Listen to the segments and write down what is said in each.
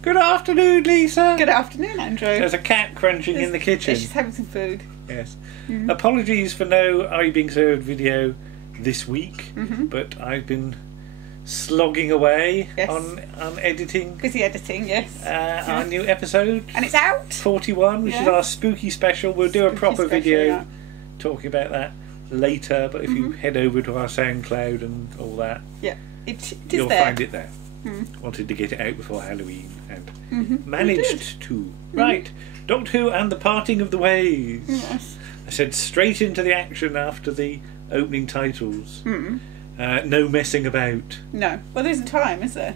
Good afternoon, Lisa. Good afternoon, Andrew. There's a cat crunching in the kitchen. She's having some food. Yes. Apologies for no Are You Being Served video this week, but I've been slogging away on editing. Busy editing, yes. Our new episode. And it's out. 41, which is our spooky special. We'll do a proper video yeah. talking about that later, but if you head over to our SoundCloud and all that, you'll find it there. Wanted to get it out before Halloween and managed to. Right, Doctor Who and the Parting of the Ways. Yes. I said straight into the action after the opening titles. No messing about. No. Well, there isn't time, is there?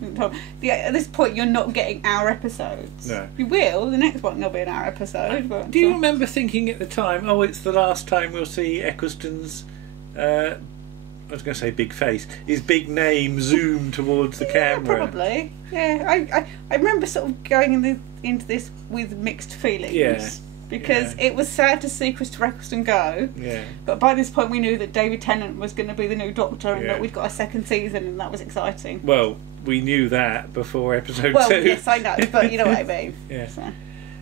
No. At this point, you're not getting our episodes. No. You will. The next one will be an hour episode. But do you remember thinking at the time, oh, it's the last time we'll see Eccleston's... I was going to say big face. His big name zoomed towards the camera. Probably. Yeah, I remember sort of going into this with mixed feelings. Yeah. Because it was sad to see Christopher Eccleston go. Yeah. But by this point we knew that David Tennant was going to be the new Doctor and that we'd got a second season, and that was exciting. Well, we knew that before episode 2. Well, yes, I know, but you know what I mean. Yeah. So.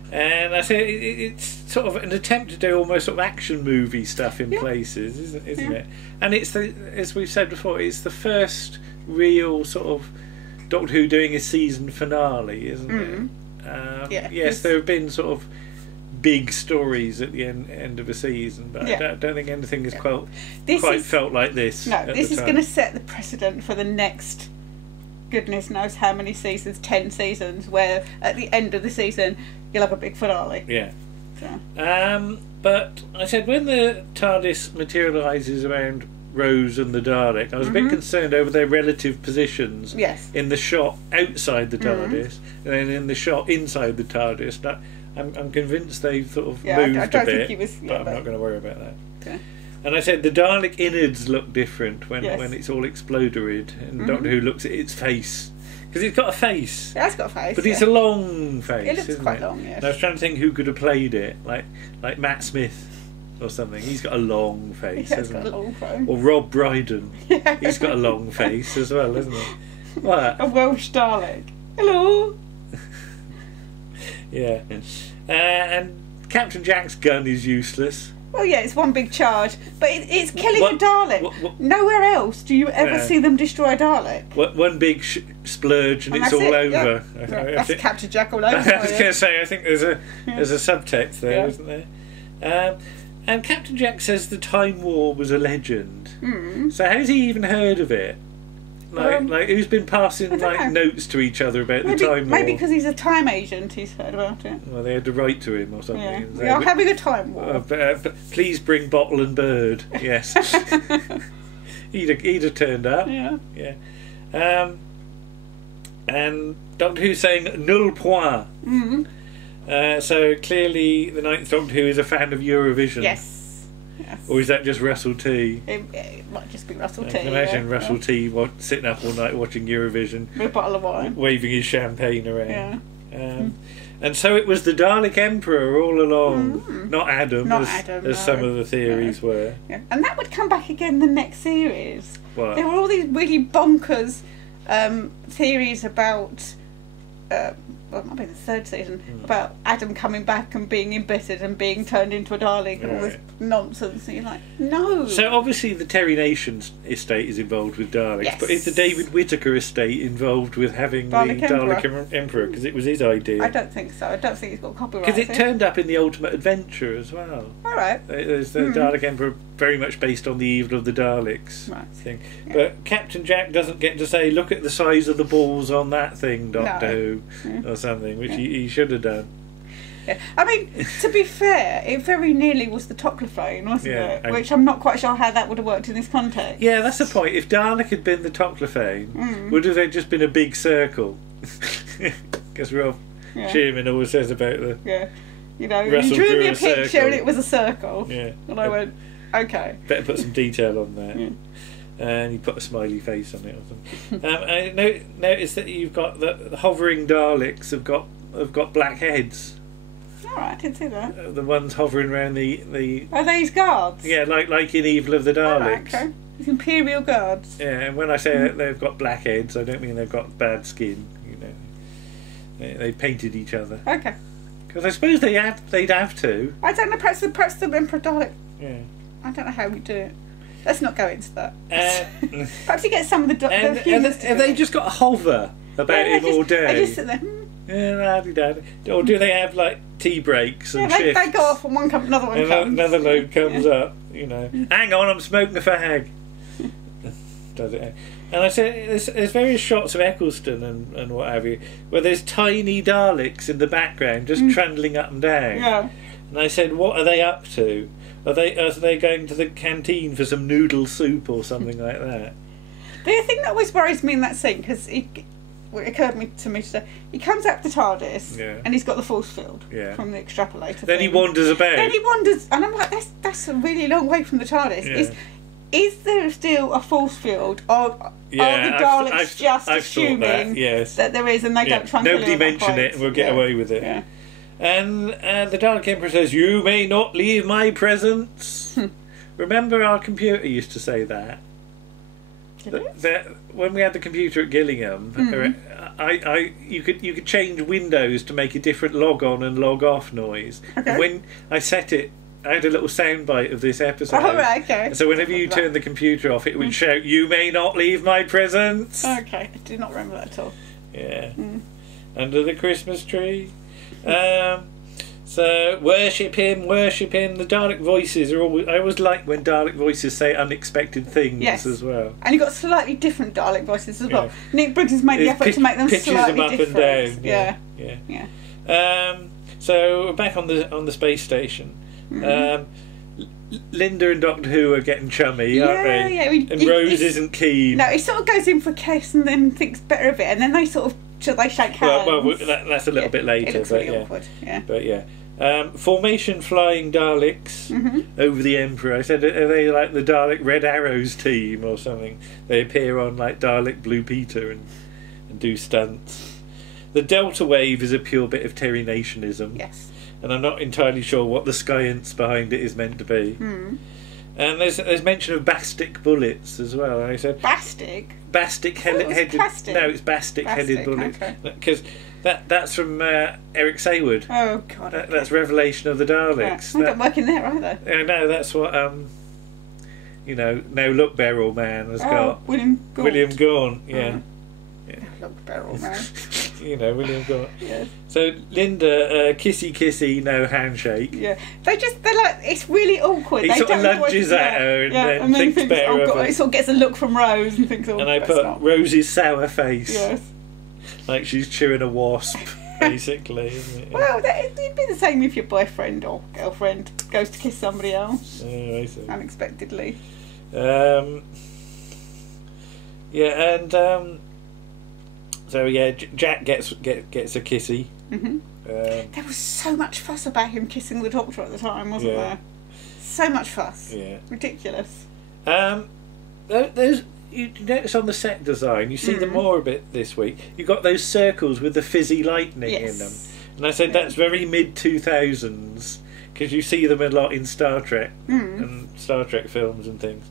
And I say it's sort of an attempt to do almost sort of action movie stuff in places, isn't it? And it's as we've said before, it's the first real sort of Doctor Who doing a season finale, isn't it? Yes, there have been sort of big stories at the end of a season, but I don't think anything has quite felt like this. No, this is going to set the precedent for the next goodness knows how many seasons, 10 seasons, where at the end of the season you'll have a big finale. Yeah. So. But I said when the TARDIS materialises around Rose and the Dalek, I was a bit concerned over their relative positions in the shot outside the TARDIS and then in the shot inside the TARDIS. Now, I'm convinced they've sort of moved a bit, but I'm not going to worry about that. Okay. And I said the Dalek innards look different when it's all exploded, and Doctor Who looks at its face. Because it's got a face. Yeah, it's got a face. But it's a long face. It looks quite long, yes. And I was trying to think who could have played it, like Matt Smith or something. He's got a long face, hasn't he? Got a long face. Or Rob Brydon. He's got a long face as well, hasn't he? What? A Welsh Dalek. Hello. Yeah. And Captain Jack's gun is useless. Well, yeah, it's one big charge, but it's killing a Dalek. Nowhere else do you ever see them destroy a Dalek. One big splurge and it's all over. Yeah. That's Captain Jack all over. I was going to say, I think there's a subtext there, isn't there? And Captain Jack says the Time War was a legend. So how's he even heard of it? Like who's been passing notes to each other about the Time War? Maybe because he's a time agent, he's heard about it. Well, they had to write to him or something. Yeah. We are having a Time War. Please bring bottle and bird. Yes. he'd have turned up. Yeah. And Doctor Who's saying null point. So clearly the Ninth Doctor Who is a fan of Eurovision. Yes. Or is that just Russell T? It might just be Russell T. I can imagine Russell T sitting up all night watching Eurovision with a bottle of wine, waving his champagne around. And so it was the Dalek Emperor all along, not Adam, as some of the theories were. Yeah. And that would come back again the next series. What? There were all these really bonkers theories about... well, it might be the third season, about Adam coming back and being embittered and being turned into a Dalek and all this nonsense. And you're like, no. So obviously the Terry Nation estate is involved with Daleks, but is the David Whittaker estate involved with having Dalek Emperor? Because it was his idea. I don't think so. I don't think he's got copyright. Because it turned up in the Ultimate Adventure as well. All right. There's the Dalek Emperor very much based on the Evil of the Daleks thing. Yeah. But Captain Jack doesn't get to say, look at the size of the balls on that thing, Doctor Who, or something, which he should have done. Yeah. I mean, to be fair, it very nearly was the Toclophane, wasn't it? Which I'm not quite sure how that would have worked in this context. Yeah, that's the point. If Dalek had been the Toclophane, would have there just been a big circle? Because Rob Shearman always says about the... Yeah. You know, you drew me a picture and it was a circle. Yeah. And I went, okay. Better put some detail on that. Yeah. And you put a smiley face on it or something. I notice that you've got the hovering Daleks have got black heads. Alright, I didn't see that. The ones hovering around the... Are these guards? Yeah, like in Evil of the Daleks. Right, okay. These Imperial guards. Yeah, and when I say that they've got black heads, I don't mean they've got bad skin, you know. They painted each other. Okay. Because I suppose they'd have to. I don't know. Perhaps the Emperor Dalek. Yeah. I don't know how we do it. Let's not go into that. Perhaps you get some of the and humans. have they just got a hover about him all day? They just sit there. Yeah, or do they have like tea breaks and shifts? They go off and one comes, another one comes. Another load comes up. You know, hang on, I'm smoking a fag. Does it? And I said, there's various shots of Eccleston and what have you, where there's tiny Daleks in the background just trundling up and down. Yeah. And I said, what are they up to? Are they going to the canteen for some noodle soup or something like that? The thing that always worries me in that scene, because it occurred to me today, he comes out the TARDIS and he's got the force field from the extrapolator. Then he wanders about. And I'm like, that's a really long way from the TARDIS. Yeah. Is there still a force field, or are the Daleks just assuming that there is, and they don't try and nobody mention it, and we'll get away with it. Yeah. And the Dalek Emperor says, "You may not leave my presence." Remember, our computer used to say that. That when we had the computer at Gillingham, you could change Windows to make a different log on and log off noise. Okay. And when I set it, I had a little soundbite of this episode. Oh, right, okay. So whenever you turn the computer off, it would shout, "You may not leave my presence." Okay, I do not remember that at all. Yeah. Under the Christmas tree. So worship him. The Dalek voices are always. I always like when Dalek voices say unexpected things as well. And you've got slightly different Dalek voices as well. Nick Briggs has made the effort to make them slightly different. Pitches them up and down. Yeah. So we're back on the space station. Linda and Doctor Who are getting chummy, aren't they? Yeah. And Rose isn't keen. No, he sort of goes in for a kiss and then thinks better of it, and then they sort of they shake hands. Well, that's a little bit later. It looks really awkward. Yeah. But formation flying Daleks over the Emperor. I said, are they like the Dalek Red Arrows team or something? They appear on like Dalek Blue Peter and do stunts. The Delta Wave is a pure bit of Terry Nationism. Yes. And I'm not entirely sure what the science behind it is meant to be. And there's mention of bastic bullets as well. And I said bastic headed. No, it's bastic headed bullets because that's from Eric Sayward. Oh God! That's Revelation of the Daleks. I don't work in there either. No, that's what Now Look Beryl Man has got William Gaunt. Yeah. Look Beryl Man. William Gaunt. Yes. So Linda, kissy, no handshake. Yeah, they're like, it's really awkward. He sort of lunges at her and then thinks better of her. He sort of gets a look from Rose and thinks, and I put Rose's sour face. Yes. Like she's chewing a wasp, basically. Isn't it? Well, it'd be the same if your boyfriend or girlfriend goes to kiss somebody else unexpectedly. Jack gets a kissy. There was so much fuss about him kissing the Doctor at the time, wasn't there? So much fuss. Yeah. Ridiculous. You notice on the set design, you see them more a bit this week. You've got those circles with the fizzy lightning in them. And I said that's very mid-2000s, because you see them a lot in Star Trek and Star Trek films and things.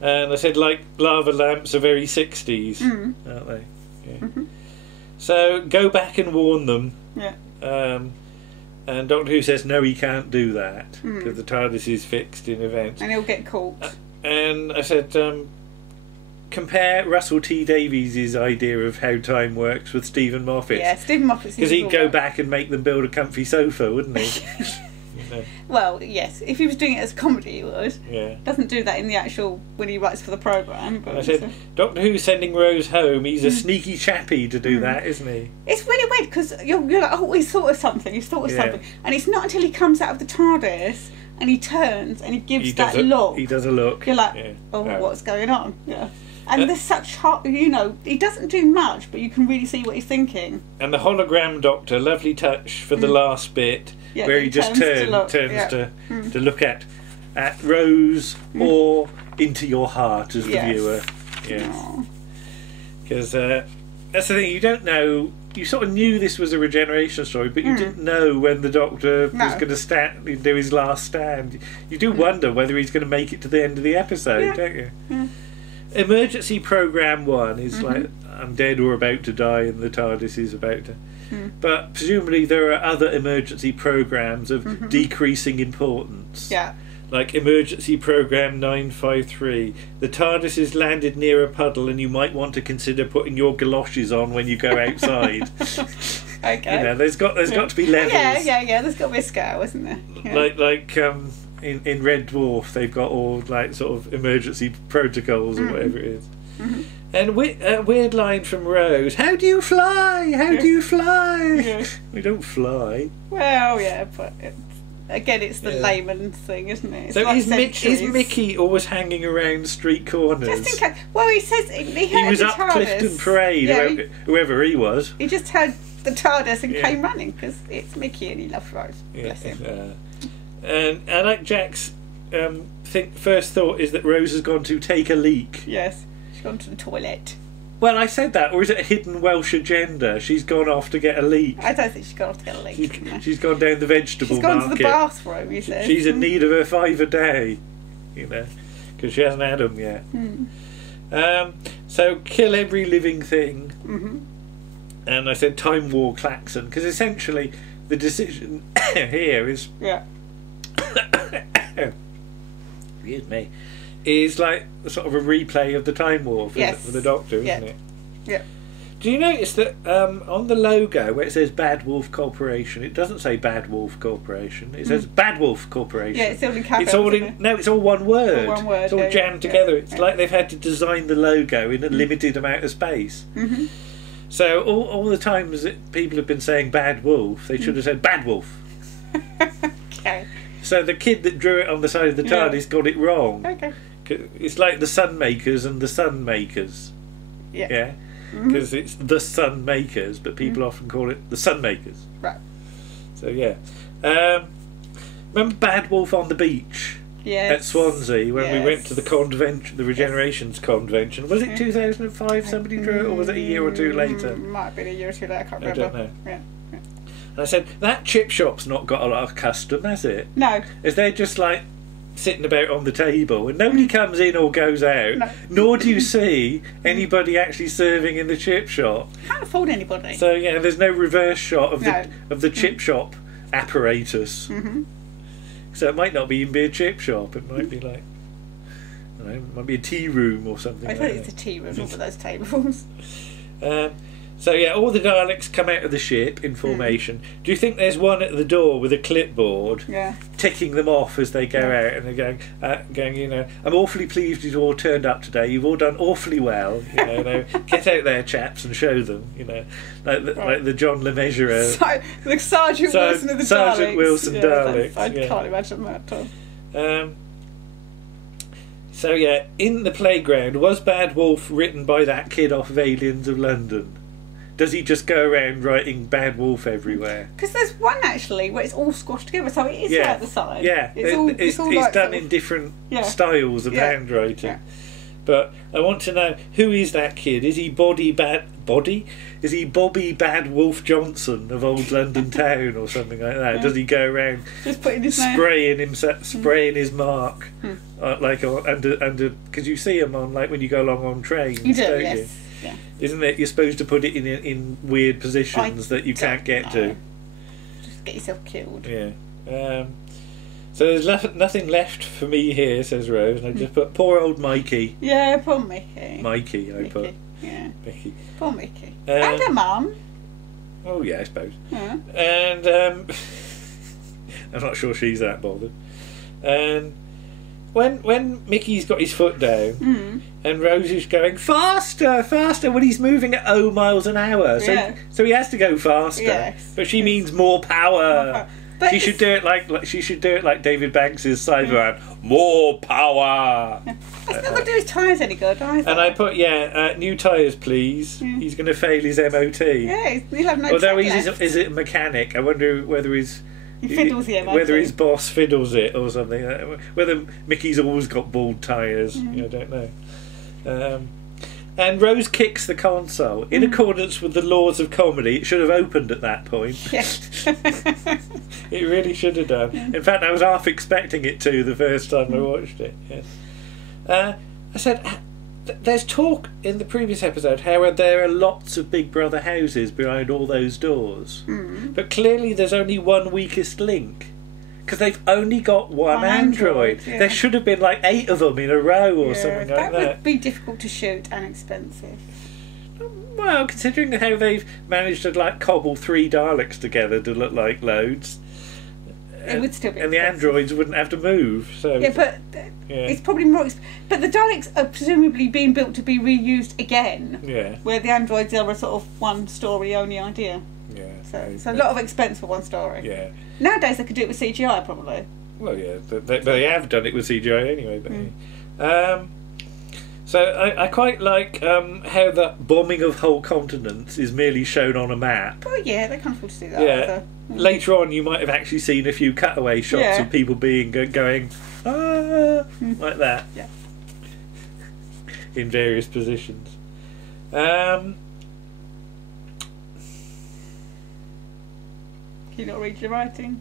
And I said, like, lava lamps are very 60s, aren't they? Yeah. So go back and warn them. Yeah. And Doctor Who says no, he can't do that because the TARDIS is fixed in events, and he'll get caught. And I said, compare Russell T Davies' idea of how time works with Stephen Moffat's. Yeah, Stephen Moffat's. Because he'd go back and make them build a comfy sofa, wouldn't he? Well, yes. If he was doing it as comedy, he would. Yeah. Doesn't do that in the actual when he writes for the programme. But I said, Doctor Who's sending Rose home. He's a sneaky chappy to do that, isn't he? It's really weird because you're like, oh, he's thought of something. He's thought of something, and it's not until he comes out of the TARDIS and he turns and he gives that look. He does a look. You're like, what's going on? Yeah. And there's such hot, he doesn't do much, but you can really see what he's thinking. And the hologram Doctor, lovely touch for the last bit, where he just turns to look at Rose or into your heart as the viewer. Yes. Because that's the thing, you don't know. You sort of knew this was a regeneration story, but you didn't know when the Doctor was going to do his last stand. You do wonder whether he's going to make it to the end of the episode, don't you? Yeah. Emergency Programme 1 is like, I'm dead or about to die, and the TARDIS is about to. But presumably there are other emergency programs of decreasing importance. Yeah. Like Emergency Program 953. The TARDIS has landed near a puddle and you might want to consider putting your galoshes on when you go outside. Okay. You know, there's got to be levels. Yeah. There's got to be a scale, isn't there? Yeah. In Red Dwarf, they've got all like sort of emergency protocols or whatever it is. And a weird line from Rose: "How do you fly? How do you fly?" Yeah. We don't fly. Well, yeah, but it's the layman's thing, isn't it? It's so like is Mickey always hanging around street corners? Just in case. Well, he says he was up TARDIS. Clifton Parade, whoever he was. He just heard the TARDIS and came running because it's Mickey and he loves Rose. Bless him. And I like Jack's first thought is that Rose has gone to take a leak. Yes, she's gone to the toilet. Well, I said that, or is it a hidden Welsh agenda? She's gone off to get a leak. I don't think she's gone off to get a leak. She's gone down the vegetable market. She's gone to the bathroom, he says. She's in need of her 5 a day, you know, because she hasn't had them yet. So kill every living thing. And I said Time War klaxon, because essentially the decision here is... Yeah. Excuse me. Is like sort of a replay of the Time War for the Doctor, isn't it? Yeah. Do you notice that on the logo where it says Bad Wolf Corporation, it doesn't say Bad Wolf Corporation. It says Bad Wolf Corporation. Yeah, it's all in capitals. It's all in. No, it's all one word. All one word. It's all jammed together. It's like they've had to design the logo in a limited amount of space. So all the times that people have been saying Bad Wolf, they should have said Bad Wolf. Okay. So the kid that drew it on the side of the TARDIS got it wrong. Okay. It's like the Sunmakers and the Sunmakers. Yeah. Because it's the Sunmakers, but people often call it the Sunmakers. Right. So yeah. Remember Bad Wolf on the Beach? Yes. At Swansea when we went to the convention, the Regenerations convention. Was it 2005? Somebody drew it, or was it a year or two later? Might have been a year or two later. I can't remember. I don't know. Yeah. And I said that chip shop's not got a lot of custom, has it? No. Is they just like sitting about on the table and nobody comes in or goes out, nor do you see anybody actually serving in the chip shop. Can't afford anybody. So yeah, there's no reverse shot of the chip shop apparatus. So it might not even be a chip shop. It might be like, I don't know, it might be a tea room or something. I think it's a tea room over those tables. So yeah, all the Daleks come out of the ship in formation. Do you think there's one at the door with a clipboard, ticking them off as they go out, and they're going, you know, I'm awfully pleased you've all turned up today. You've all done awfully well. You know, get out there, chaps, and show them. You know, like the John LeMessurier. So, the Sergeant Wilson of the Sergeant Daleks. Wilson Daleks. I can't imagine that, Tom. So yeah, in the playground, was Bad Wolf written by that kid off of Aliens of London? Does he just go around writing Bad Wolf everywhere? Because there's one actually where it's all squashed together, so it is like the side. Yeah, it's like done in different styles of handwriting. Yeah. But I want to know, who is that kid? Is he Bobby Bad Wolf Johnson of Old London Town or something like that? Does he go around just putting his spraying his mark like under because you see him on like when you go along on trains, don't you? Yeah. Isn't it? You're supposed to put it in weird positions that you can't get to. Just get yourself killed. Yeah. So there's nothing left for me here, says Rose, and I just put poor old Mikey. Yeah, poor Mickey. Mikey, I put. Yeah. Mickey. Poor Mickey. And her mum. Oh yeah, I suppose. Yeah. And I'm not sure she's that bothered. And when Mickey's got his foot down and Rose is going faster when he's moving at 0 miles an hour, so he has to go faster. But she means more power. She should do it like David Banks's Slyther, more power. That's not going to do his tyres any good either. And I put new tyres please. He's going to fail his MOT. Yeah, he'll have no. Although is it a mechanic? I wonder whether he fiddles the MOT. Whether his boss fiddles it or something. Whether Mickey's always got bald tyres. I don't know. And Rose kicks the console. In accordance with the laws of comedy, it should have opened at that point. Yes. It really should have done. In fact, I was half expecting it to the first time I watched it. Yes. I said, there's talk in the previous episode how there are lots of Big Brother houses behind all those doors. But clearly there's only one weakest link. Because they've only got one android. Yeah. There should have been like 8 of them in a row or something like that. That would be difficult to shoot and expensive. Well, considering how they've managed to like cobble 3 Daleks together to look like loads. It would still be and the androids wouldn't have to move. So yeah, but it's probably more. But the Daleks are presumably being built to be reused again. Yeah. Where the androids are a sort of one story only idea. Yeah. So it's a lot of expense for one story. Yeah. Nowadays they could do it with CGI probably. Well, yeah, they have done it with CGI anyway. But, so I quite like how the bombing of whole continents is merely shown on a map. Oh yeah, they can't afford to do that. Yeah. Later on, you might have actually seen a few cutaway shots of people going like that. Yeah. In various positions. Can you not read your writing?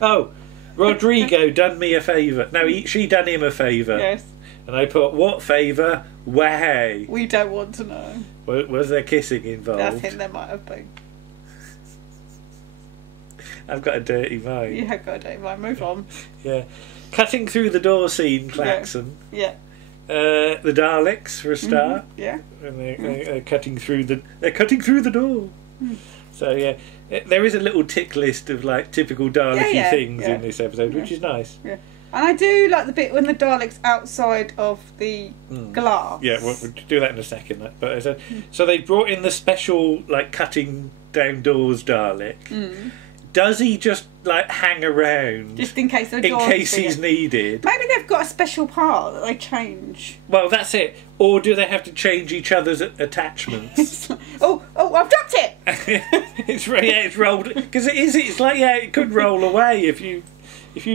Oh, Rodrigo done me a favour. No, she done him a favour. Yes. And I put, what favour? Way. We don't want to know. Was there kissing involved? I think there might have been. I've got a dirty mind. You have got a dirty mind. Move on. Yeah. Cutting through the door scene, klaxon. Yeah. The Daleks for a start. Yeah. And they're cutting through the door. So yeah, there is a little tick list of like typical Dalek-y things in this episode, which is nice. Yeah. And I do like the bit when the Daleks outside of the glass. Yeah, we'll do that in a second. But I said, so they brought in the special like cutting down doors Dalek. Does he just like hang around just in case the doors he's needed? Maybe they've got a special part that they change. Well, that's it. Or do they have to change each other's attachments? oh, I've dropped it. It's rolled because it's like it could roll away if you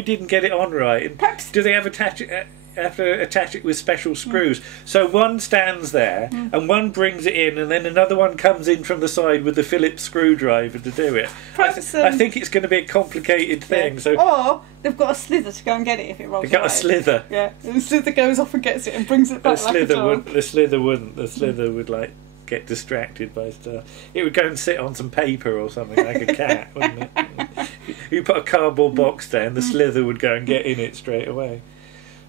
didn't get it on right. And perhaps, do they have to attach it with special screws? So one stands there and one brings it in, and then another one comes in from the side with the Phillips screwdriver to do it. Perhaps, I think it's going to be a complicated thing. Yeah. So, or they've got a Slyther to go and get it if it rolls away. They've got a Slyther. Yeah, and Slyther goes off and gets it and brings it back like a dog. The Slyther wouldn't. The Slyther would like get distracted by stuff. It would go and sit on some paper or something like a cat, wouldn't it? You put a cardboard box down, the Slyther would go and get in it straight away.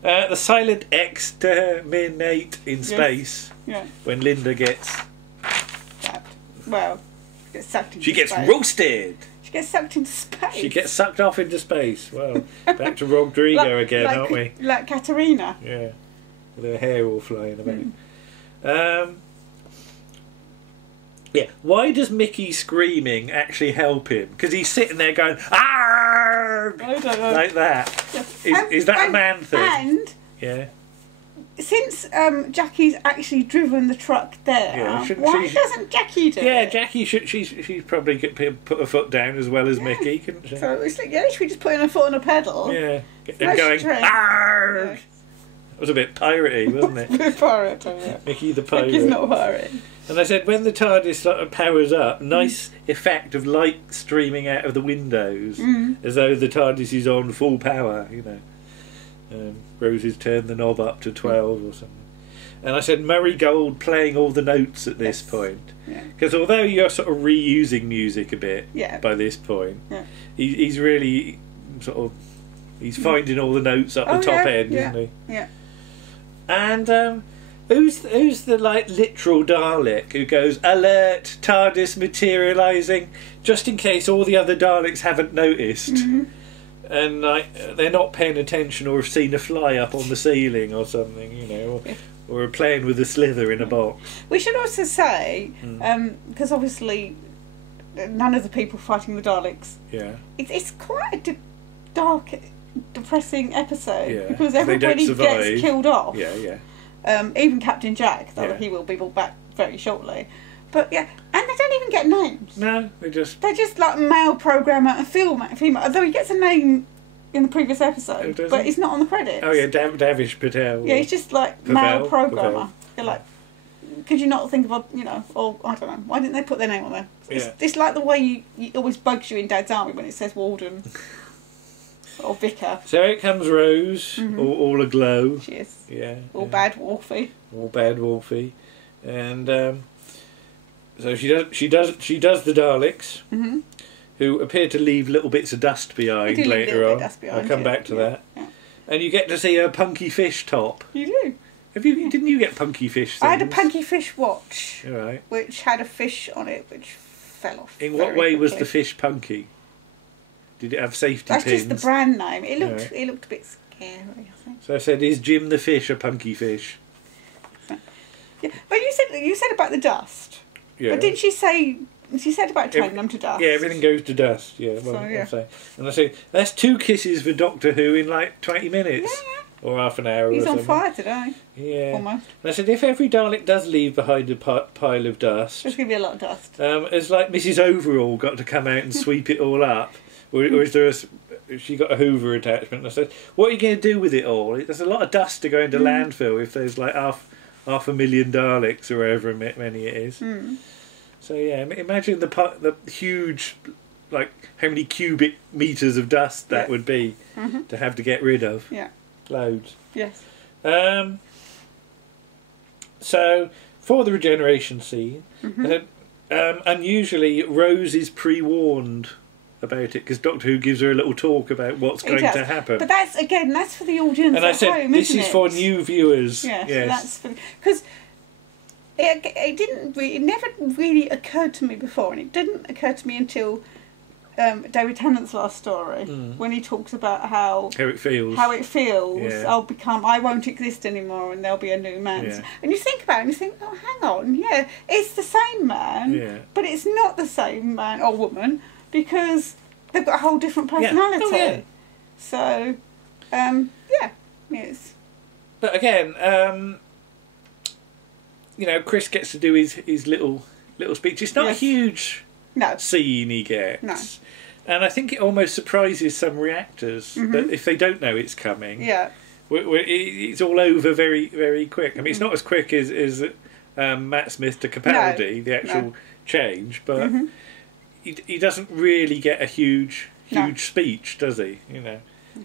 The silent exterminate in space. Yeah. When Linda gets stabbed. Well, gets sucked into She gets space. roasted. She gets sucked into space. She gets sucked off into space. Well, back to Rodrigo again, aren't we? Like Katerina. Yeah. With her hair all flying about. Yeah. Why does Mickey screaming actually help him? Because he's sitting there going, "Arrgh!" I don't know. Like that. Yeah. Is that a man thing? And yeah. Since Jackie's actually driven the truck there, why doesn't Jackie do it? Yeah, Jackie should. She's probably put her foot down as well as Mickey, couldn't she? So it's like, should we just put her foot on a pedal? Yeah. And going, "Arrgh!" Yeah. It was a bit piratey, wasn't it? A bit pirate, yeah. Mickey the pirate. Mickey's not a pirate. And I said, when the TARDIS sort of powers up, nice effect of light streaming out of the windows, as though the TARDIS is on full power, you know. Rose's turned the knob up to 12 or something. And I said, Murray Gold playing all the notes at this point. Because although you're sort of reusing music a bit by this point, he's really sort of, he's finding all the notes up the top end, isn't he? Yeah. And who's the like literal Dalek who goes, alert, TARDIS materialising, just in case all the other Daleks haven't noticed, and like they're not paying attention or have seen a fly up on the ceiling or something, you know, or are playing with a Slyther in a box. We should also say, because obviously none of the people fighting the Daleks, it's quite a dark, depressing episode because everybody gets killed off. Even Captain Jack, though he will be brought back very shortly. But and they don't even get names. No, they're just like male programmer and female. Although he gets a name in the previous episode, but he's not on the credits. Oh yeah, Davish Patel. Yeah, he's just like male programmer. You're like, could you not think of or I don't know, why didn't they put their name on there? It's like the way you always bugs you in Dad's Army when it says Warden. Or Vicar. So out comes Rose, all aglow. She is. Yeah. All bad Wolfie. All bad Wolfie, and so she does the Daleks, who appear to leave little bits of dust behind later on. I'll come back to that. Yeah. And you get to see her punky fish top. You do. Didn't you get punky fish things? I had a punky fish watch, right, which had a fish on it, which fell off. In what way was the fish punky? Did it have safety pins? That's just the brand name. It looked a bit scary, I think. So I said, is Jim the fish a punky fish? Yeah, but you said about the dust. Yeah. But didn't she say? She said about turning them to dust. Yeah, everything goes to dust. Yeah, well, and I say that's 2 kisses for Doctor Who in like 20 minutes. Yeah. Or half an hour. He's or on something. fire today. Yeah. Almost. And I said, if every Dalek does leave behind a pile of dust, there's going to be a lot of dust. Has like Mrs. Overall got to come out and sweep it all up, or is there she got a Hoover attachment? And I said, what are you going to do with it all? There's a lot of dust to go into landfill if there's like half a million Daleks or however many it is. So yeah, imagine the huge, like how many cubic meters of dust that would be to have to get rid of. Yeah. Loads. Yes. So for the regeneration scene, unusually Rose is pre-warned about it because Doctor Who gives her a little talk about what's going to happen. But that's for the audience. And I said this is for new viewers. Yes. That's because it never really occurred to me before, and it didn't occur to me until David Tennant's last story, when he talks about how it feels. Yeah. I won't exist anymore, and there'll be a new man. Yeah. And you think about it, and you think, oh, hang on, it's the same man, but it's not the same man or woman because they've got a whole different personality. Yeah. Oh, yeah. So, yes. But again, Chris gets to do his little speech. It's not a huge scene he gets. No. And I think it almost surprises some reactors that if they don't know it's coming, it's all over very, very quick. I mean, it's not as quick as Matt Smith to Capaldi, the actual change, but he doesn't really get a huge speech, does he?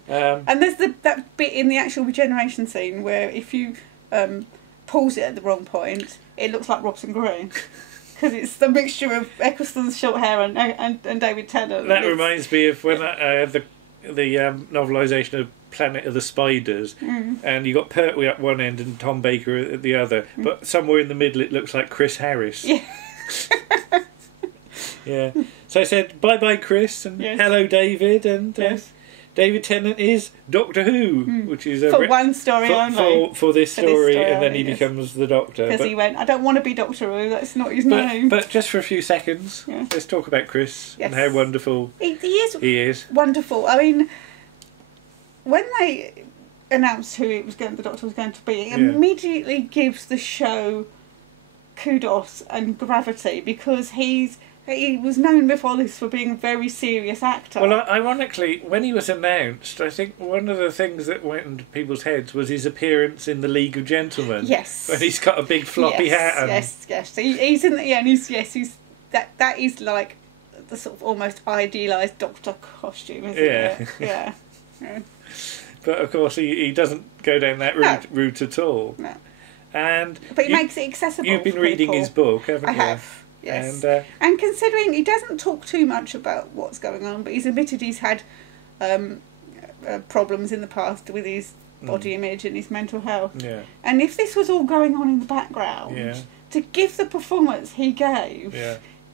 And there's that bit in the actual regeneration scene where if you pause it at the wrong point, it looks like Robson Green. Because it's the mixture of Eccleston's short hair and David Tennant. That reminds me of when I had the novelisation of Planet of the Spiders, and you got Pertwee at one end and Tom Baker at the other, but somewhere in the middle it looks like Chris Harris. Yeah. Yeah. So I said bye Chris and hello David, and David Tennant is Doctor Who, which is for one story only. For this story, and then he becomes the Doctor. Because he went, I don't want to be Doctor Who, that's not his name. But just for a few seconds, let's talk about Chris and how wonderful he is. Wonderful. I mean, when they announced who the Doctor was going to be, it immediately gives the show kudos and gravity because he was known before this for being a very serious actor. Well, ironically, when he was announced, I think one of the things that went into people's heads was his appearance in the League of Gentlemen. Yes. When he's got a big floppy hat. And... Yes. He's in the and he's that is like the sort of almost idealised Doctor costume, isn't it? Yeah. But of course, he doesn't go down that route at all. No. But he makes it accessible. You've been reading his book, haven't you? I have. Yes, and considering he doesn't talk too much about what's going on, but he's admitted he's had problems in the past with his body image and his mental health. Yeah. And if this was all going on in the background, to give the performance he gave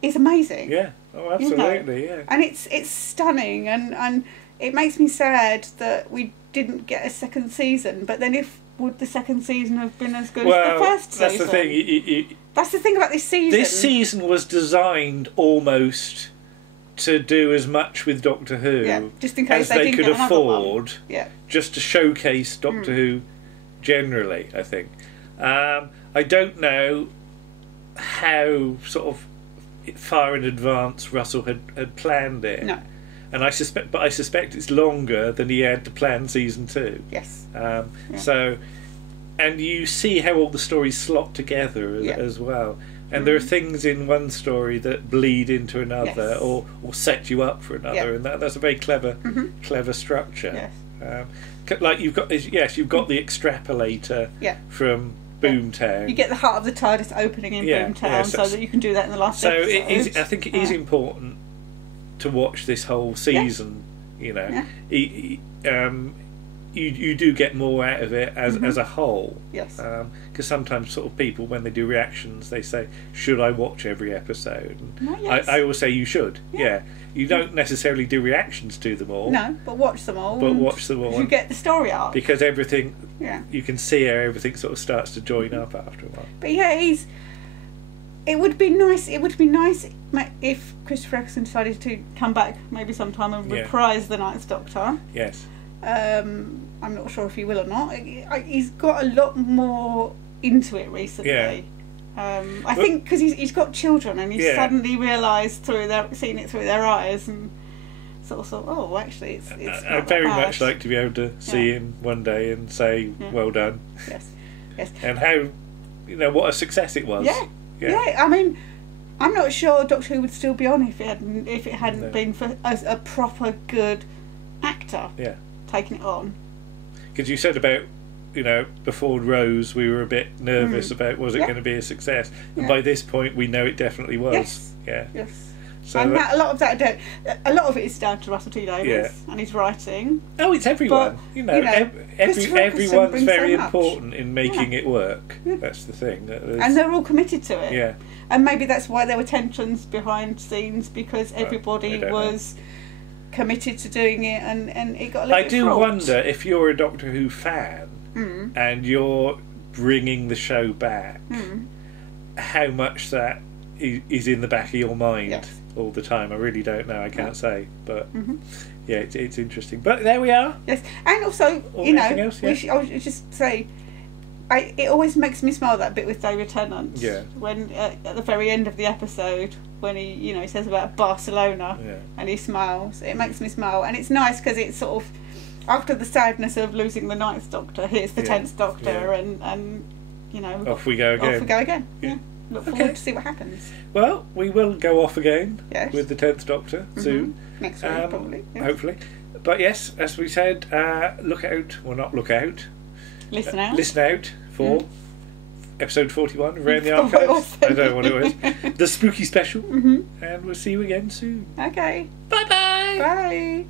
is amazing. Yeah, oh, absolutely, yeah. And it's stunning, and it makes me sad that we didn't get a second season. But then would the second season have been as good as the first season? That's the thing. That's the thing about this season. This season was designed almost to do as much with Doctor Who just in case as they could afford, just to showcase Doctor Who generally, I think. I don't know how sort of far in advance Russell had planned it. No. And I suspect it's longer than he had to plan season 2. Yes. So, and you see how all the stories slot together as well. And there are things in one story that bleed into another, Yes. or set you up for another, Yeah. and that's a very clever structure. Yes. Like you've got the extrapolator Yeah. from Boomtown. You get the heart of the TARDIS opening in Boomtown, so that you can do that in the last episode. I think it is important to watch this whole season. You know, you do get more out of it as a whole. Yes. Because sometimes sort of people, when they do reactions, they say, "Should I watch every episode?" Yes. I always say you should. Yeah. You don't necessarily do reactions to them all. No, but watch them all. But watch them all. You get the story arc. Because everything, Yeah. you can see how everything sort of starts to join up after a while. But yeah, it would be nice. It would be nice if Christopher Eccleston decided to come back maybe sometime and reprise the Ninth Doctor. Yes. I'm not sure if he will or not. He's got a lot more into it recently. Yeah. I think because he's got children and he's suddenly realised seeing it through their eyes and sort of thought, oh, actually, it's not I'd very that bad. much like to be able to see him one day and say, well done. Yes, yes. And how, what a success it was. Yeah. I mean, I'm not sure Doctor Who would still be on if it hadn't been for a proper good actor taking it on. Because you said about, before Rose, we were a bit nervous about was it going to be a success, and by this point we know it definitely was. Yes. So and a lot of it is down to Russell T Davies and his writing. Oh, it's everyone. But, everyone's very important in making it work. Yeah. That's the thing. And they're all committed to it. Yeah. And maybe that's why there were tensions behind scenes, because everybody was committed to doing it, and it got a little bit I do fraught. wonder if you're a Doctor Who fan and you're bringing the show back, how much that is in the back of your mind all the time. I really don't know. I can't say, but it's interesting. But there we are. Yes, and also else, I would just say, it always makes me smile, that bit with David Tennant. Yeah. When at the very end of the episode, when he he says about Barcelona, and he smiles, it makes me smile, and it's nice because it's sort of after the sadness of losing the Ninth Doctor, here's the 10th Doctor, and off we go again. Off we go again. Yeah. Look forward to see what happens. Well, we will go off again with the 10th Doctor soon. Next week, probably. Yes. Hopefully. But yes, as we said, look out. Well, not look out. Listen out. Listen out for episode 41 of Around the Archives. I don't know what it was. The spooky special. And we'll see you again soon. Okay. Bye-bye. Bye.